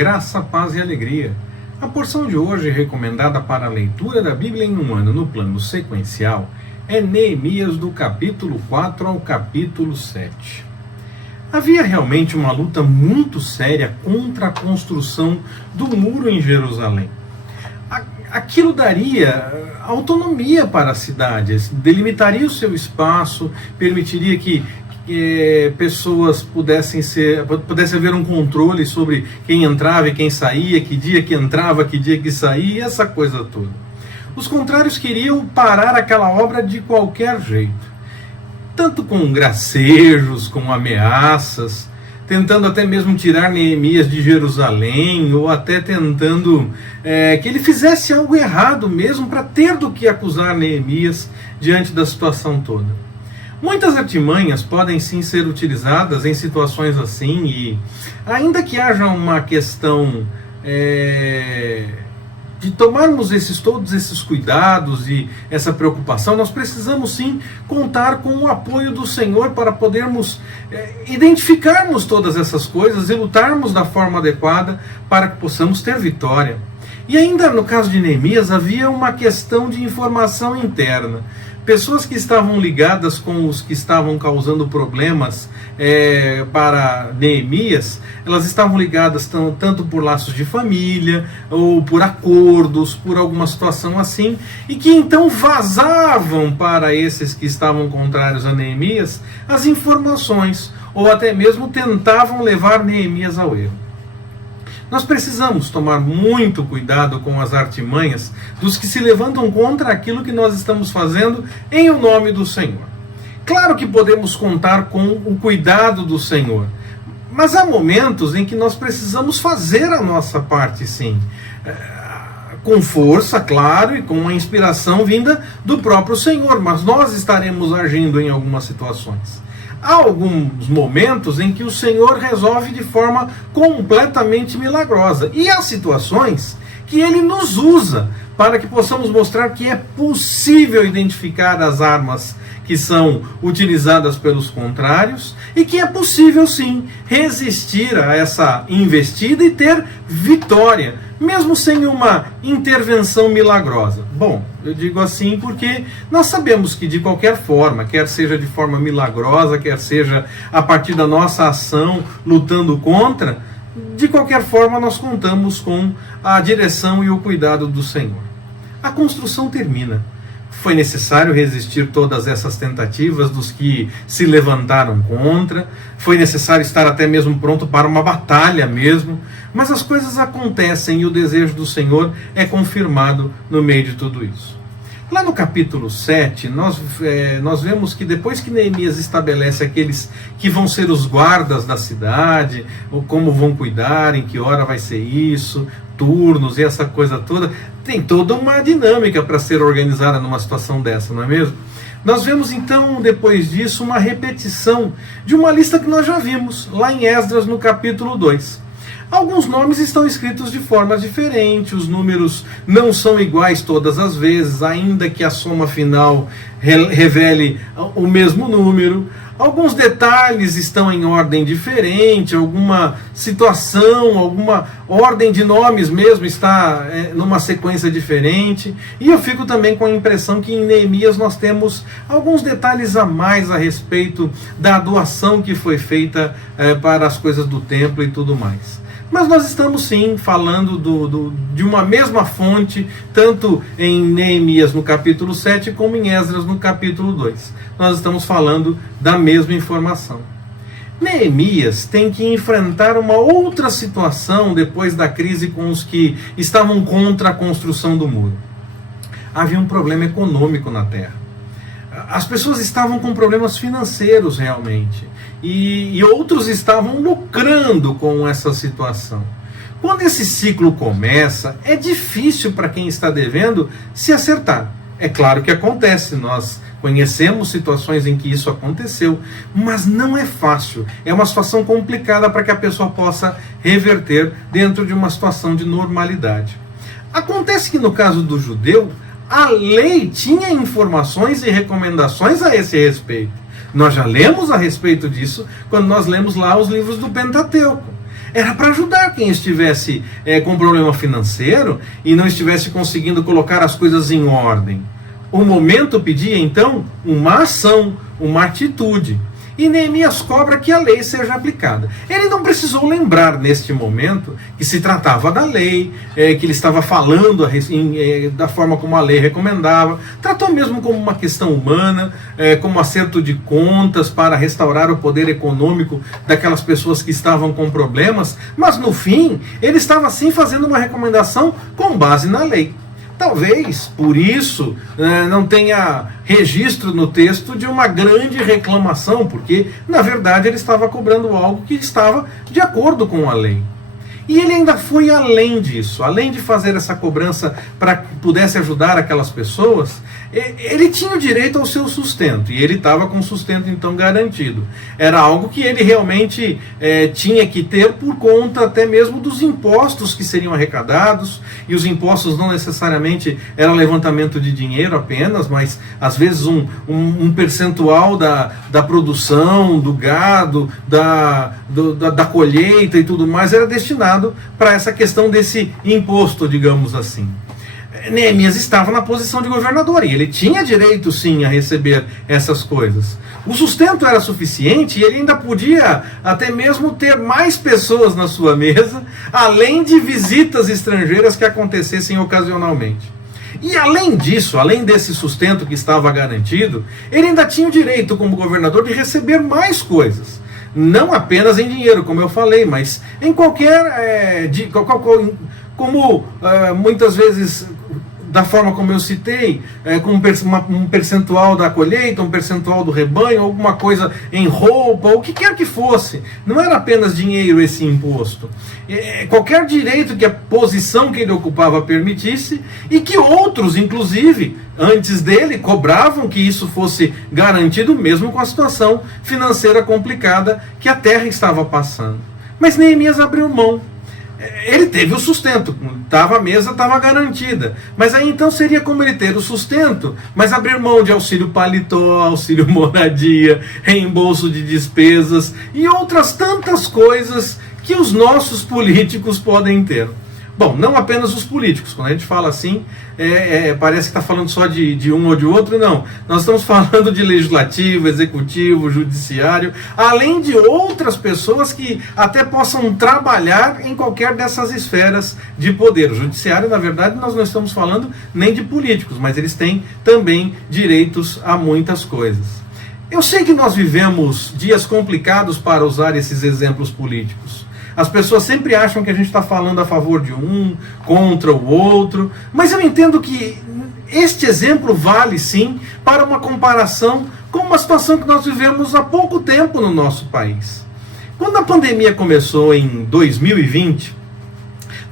Graça, paz e alegria. A porção de hoje, recomendada para a leitura da Bíblia em um ano no plano sequencial, é Neemias do capítulo 4 ao capítulo 7. Havia realmente uma luta muito séria contra a construção do muro em Jerusalém. Aquilo daria autonomia para a cidade, delimitaria o seu espaço, permitiria que pessoas pudesse haver um controle sobre quem entrava e quem saía, que dia que entrava, que dia que saía, essa coisa toda. Os contrários queriam parar aquela obra de qualquer jeito, tanto com gracejos, com ameaças, tentando até mesmo tirar Neemias de Jerusalém, ou até tentando que ele fizesse algo errado mesmo, para ter do que acusar Neemias diante da situação toda. Muitas artimanhas podem sim ser utilizadas em situações assim, e ainda que haja uma questão de tomarmos todos esses cuidados e essa preocupação, nós precisamos sim contar com o apoio do Senhor para podermos identificarmos todas essas coisas e lutarmos da forma adequada para que possamos ter vitória. E ainda no caso de Neemias havia uma questão de informação interna. Pessoas que estavam ligadas com os que estavam causando problemas para Neemias, elas estavam ligadas tanto por laços de família, ou por acordos, por alguma situação assim, e que então vazavam para esses que estavam contrários a Neemias as informações, ou até mesmo tentavam levar Neemias ao erro. Nós precisamos tomar muito cuidado com as artimanhas dos que se levantam contra aquilo que nós estamos fazendo em o nome do Senhor. Claro que podemos contar com o cuidado do Senhor, mas há momentos em que nós precisamos fazer a nossa parte, sim, com força, claro, e com a inspiração vinda do próprio Senhor, mas nós estaremos agindo em algumas situações. Há alguns momentos em que o Senhor resolve de forma completamente milagrosa. E há situações que Ele nos usa para que possamos mostrar que é possível identificar as armas que são utilizadas pelos contrários e que é possível sim resistir a essa investida e ter vitória, mesmo sem uma intervenção milagrosa. Bom, eu digo assim porque nós sabemos que de qualquer forma, quer seja de forma milagrosa, quer seja a partir da nossa ação lutando contra, de qualquer forma nós contamos com a direção e o cuidado do Senhor. A construção termina. Foi necessário resistir todas essas tentativas dos que se levantaram contra, foi necessário estar até mesmo pronto para uma batalha mesmo, mas as coisas acontecem e o desejo do Senhor é confirmado no meio de tudo isso. Lá no capítulo 7, nós vemos que depois que Neemias estabelece aqueles que vão ser os guardas da cidade, ou como vão cuidar, em que hora vai ser isso, turnos e essa coisa toda, tem toda uma dinâmica para ser organizada numa situação dessa, não é mesmo? Nós vemos então, depois disso, uma repetição de uma lista que nós já vimos, lá em Esdras, no capítulo 2. Alguns nomes estão escritos de forma diferente, os números não são iguais todas as vezes, ainda que a soma final revele o mesmo número. Alguns detalhes estão em ordem diferente, alguma situação, alguma ordem de nomes mesmo está numa sequência diferente. E eu fico também com a impressão que em Neemias nós temos alguns detalhes a mais a respeito da doação que foi feita para as coisas do templo e tudo mais. Mas nós estamos sim falando de uma mesma fonte, tanto em Neemias no capítulo 7, como em Esdras no capítulo 2. Nós estamos falando da mesma informação. Neemias tem que enfrentar uma outra situação depois da crise com os que estavam contra a construção do muro. Havia um problema econômico na terra. As pessoas estavam com problemas financeiros realmente, e outros estavam lucrando com essa situação. Quando esse ciclo começa, é difícil para quem está devendo se acertar. É claro que acontece, nós conhecemos situações em que isso aconteceu, mas não é fácil. É uma situação complicada para que a pessoa possa reverter dentro de uma situação de normalidade. Acontece que no caso do judeu, a lei tinha informações e recomendações a esse respeito. Nós já lemos a respeito disso quando nós lemos lá os livros do Pentateuco. era para ajudar quem estivesse com problema financeiro e não estivesse conseguindo colocar as coisas em ordem. O momento pedia, então, uma ação, uma atitude. E Neemias cobra que a lei seja aplicada. Ele não precisou lembrar neste momento que se tratava da lei, que ele estava falando da forma como a lei recomendava. Tratou mesmo como uma questão humana, como acerto de contas para restaurar o poder econômico daquelas pessoas que estavam com problemas. Mas no fim, ele estava sim fazendo uma recomendação com base na lei. Talvez, por isso, não tenha registro no texto de uma grande reclamação, porque, na verdade, ele estava cobrando algo que estava de acordo com a lei. E ele ainda foi além disso, além de fazer essa cobrança para que pudesse ajudar aquelas pessoas, ele tinha o direito ao seu sustento, e ele estava com o sustento então garantido. Era algo que ele realmente tinha que ter por conta até mesmo dos impostos que seriam arrecadados, e os impostos não necessariamente eram levantamento de dinheiro apenas, mas às vezes um percentual da produção, do gado, da colheita e tudo mais, era destinado para essa questão desse imposto, digamos assim. Neemias estava na posição de governador e ele tinha direito sim a receber essas coisas. O sustento era suficiente e ele ainda podia até mesmo ter mais pessoas na sua mesa, além de visitas estrangeiras que acontecessem ocasionalmente. E além disso, além desse sustento que estava garantido, ele ainda tinha o direito como governador de receber mais coisas. Não apenas em dinheiro, como eu falei, mas em qualquer... como muitas vezes, da forma como eu citei, com um percentual da colheita, um percentual do rebanho, alguma coisa em roupa, o que quer que fosse. Não era apenas dinheiro esse imposto. Qualquer direito que a posição que ele ocupava permitisse, e que outros, inclusive, antes dele, cobravam que isso fosse garantido mesmo com a situação financeira complicada que a terra estava passando. Mas Neemias abriu mão. Ele teve o sustento, a mesa estava garantida. Mas aí então seria como ele ter o sustento, mas abrir mão de auxílio paletó, auxílio moradia, reembolso de despesas e outras tantas coisas que os nossos políticos podem ter. Bom, não apenas os políticos, quando a gente fala assim, parece que está falando só de um ou de outro, não. Nós estamos falando de legislativo, executivo, judiciário, além de outras pessoas que até possam trabalhar em qualquer dessas esferas de poder. O judiciário, na verdade, nós não estamos falando nem de políticos, mas eles têm também direitos a muitas coisas. Eu sei que nós vivemos dias complicados para usar esses exemplos políticos. As pessoas sempre acham que a gente está falando a favor de um, contra o outro, mas eu entendo que este exemplo vale sim para uma comparação com uma situação que nós vivemos há pouco tempo no nosso país. Quando a pandemia começou em 2020,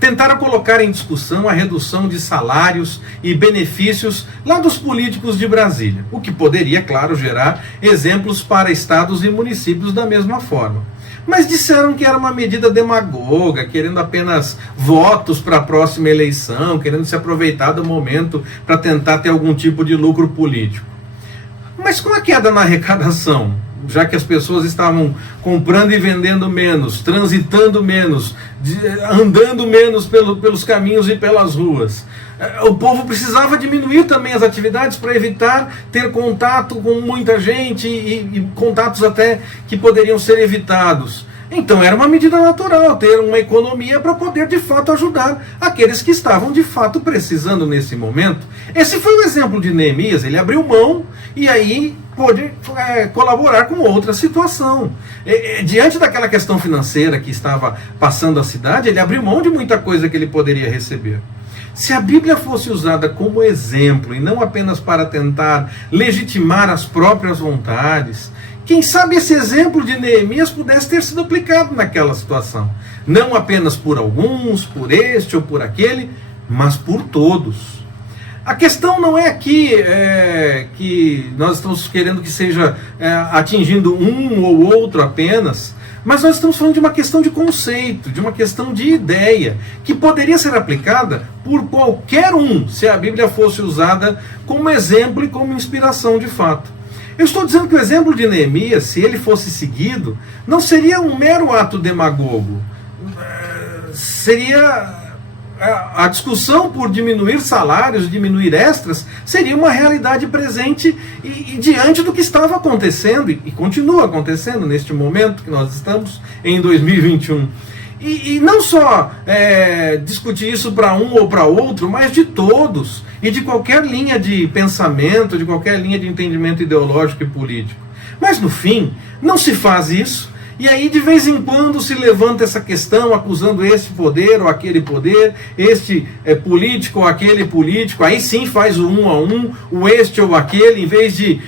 tentaram colocar em discussão a redução de salários e benefícios lá dos políticos de Brasília, o que poderia, claro, gerar exemplos para estados e municípios da mesma forma. Mas disseram que era uma medida demagoga, querendo apenas votos para a próxima eleição, querendo se aproveitar do momento para tentar ter algum tipo de lucro político. Mas com a queda na arrecadação, já que as pessoas estavam comprando e vendendo menos, transitando menos, andando menos pelos caminhos e pelas ruas, o povo precisava diminuir também as atividades para evitar ter contato com muita gente e contatos até que poderiam ser evitados. Então era uma medida natural ter uma economia para poder de fato ajudar aqueles que estavam de fato precisando nesse momento. Esse foi o exemplo de Neemias. Ele abriu mão e aí pôde colaborar com outra situação. Diante daquela questão financeira que estava passando a cidade, ele abriu mão de muita coisa que ele poderia receber. Se a Bíblia fosse usada como exemplo e não apenas para tentar legitimar as próprias vontades, quem sabe esse exemplo de Neemias pudesse ter sido aplicado naquela situação. Não apenas por alguns, por este ou por aquele, mas por todos. A questão não é aqui que nós estamos querendo que seja atingindo um ou outro apenas, mas nós estamos falando de uma questão de conceito, de uma questão de ideia, que poderia ser aplicada por qualquer um, se a Bíblia fosse usada como exemplo e como inspiração de fato. Eu estou dizendo que o exemplo de Neemias, se ele fosse seguido, não seria um mero ato demagogo, seria a discussão por diminuir salários, diminuir extras, seria uma realidade presente e diante do que estava acontecendo, e continua acontecendo neste momento que nós estamos, em 2021. E não só discutir isso para um ou para outro, mas de todos, e de qualquer linha de pensamento, de qualquer linha de entendimento ideológico e político. Mas no fim, não se faz isso. E aí de vez em quando se levanta essa questão acusando esse poder ou aquele poder, este político ou aquele político, aí sim faz o um a um, o este ou aquele, em vez de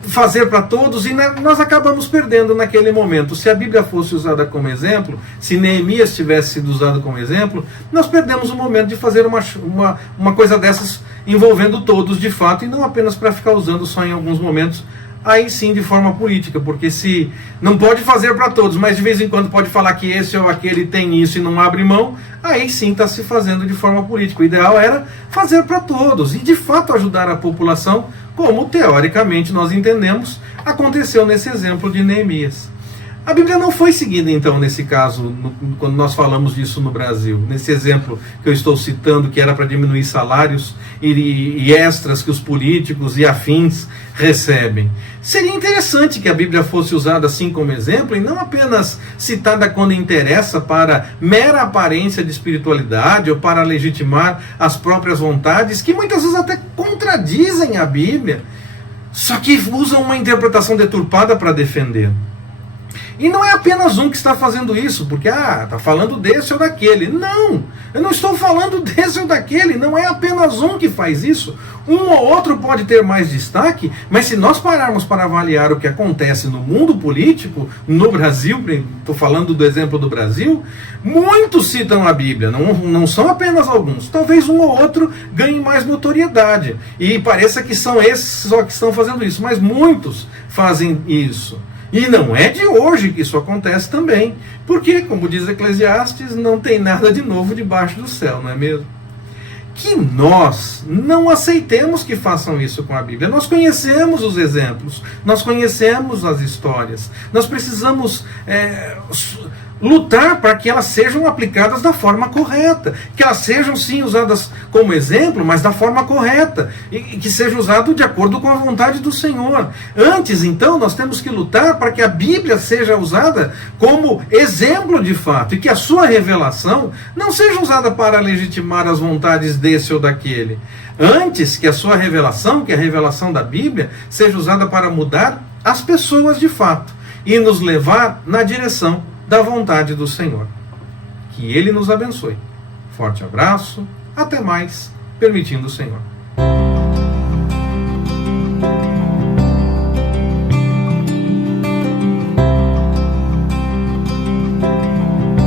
fazer para todos, e nós acabamos perdendo naquele momento. Se a Bíblia fosse usada como exemplo, se Neemias tivesse sido usado como exemplo, nós perdemos o momento de fazer uma coisa dessas envolvendo todos de fato, e não apenas para ficar usando só em alguns momentos, aí sim de forma política, porque se não pode fazer para todos, mas de vez em quando pode falar que esse ou aquele tem isso e não abre mão, aí sim está se fazendo de forma política. O ideal era fazer para todos e de fato ajudar a população, como teoricamente nós entendemos, aconteceu nesse exemplo de Neemias. A Bíblia não foi seguida então nesse caso, quando nós falamos disso no Brasil, nesse exemplo que eu estou citando, que era para diminuir salários e extras que os políticos e afins recebem. Seria interessante que a Bíblia fosse usada assim como exemplo, e não apenas citada quando interessa para mera aparência de espiritualidade ou para legitimar as próprias vontades, que muitas vezes até contradizem a Bíblia, só que usam uma interpretação deturpada para defender. E não é apenas um que está fazendo isso, porque está falando desse ou daquele. Não, eu não estou falando desse ou daquele, não é apenas um que faz isso. Um ou outro pode ter mais destaque, mas se nós pararmos para avaliar o que acontece no mundo político, no Brasil, estou falando do exemplo do Brasil, muitos citam a Bíblia, não são apenas alguns. Talvez um ou outro ganhe mais notoriedade, e pareça que são esses só que estão fazendo isso, mas muitos fazem isso. E não é de hoje que isso acontece também, porque, como diz Eclesiastes, não tem nada de novo debaixo do céu, não é mesmo? Que nós não aceitemos que façam isso com a Bíblia. Nós conhecemos os exemplos, nós conhecemos as histórias, nós precisamos lutar para que elas sejam aplicadas da forma correta, que elas sejam sim usadas como exemplo, mas da forma correta, e que seja usado de acordo com a vontade do Senhor. Antes, então, nós temos que lutar para que a Bíblia seja usada como exemplo de fato, e que a sua revelação não seja usada para legitimar as vontades desse ou daquele. Antes, que a sua revelação, que a revelação da Bíblia, seja usada para mudar as pessoas de fato, e nos levar na direção da vontade do Senhor. Que Ele nos abençoe. Forte abraço, até mais, permitindo o Senhor.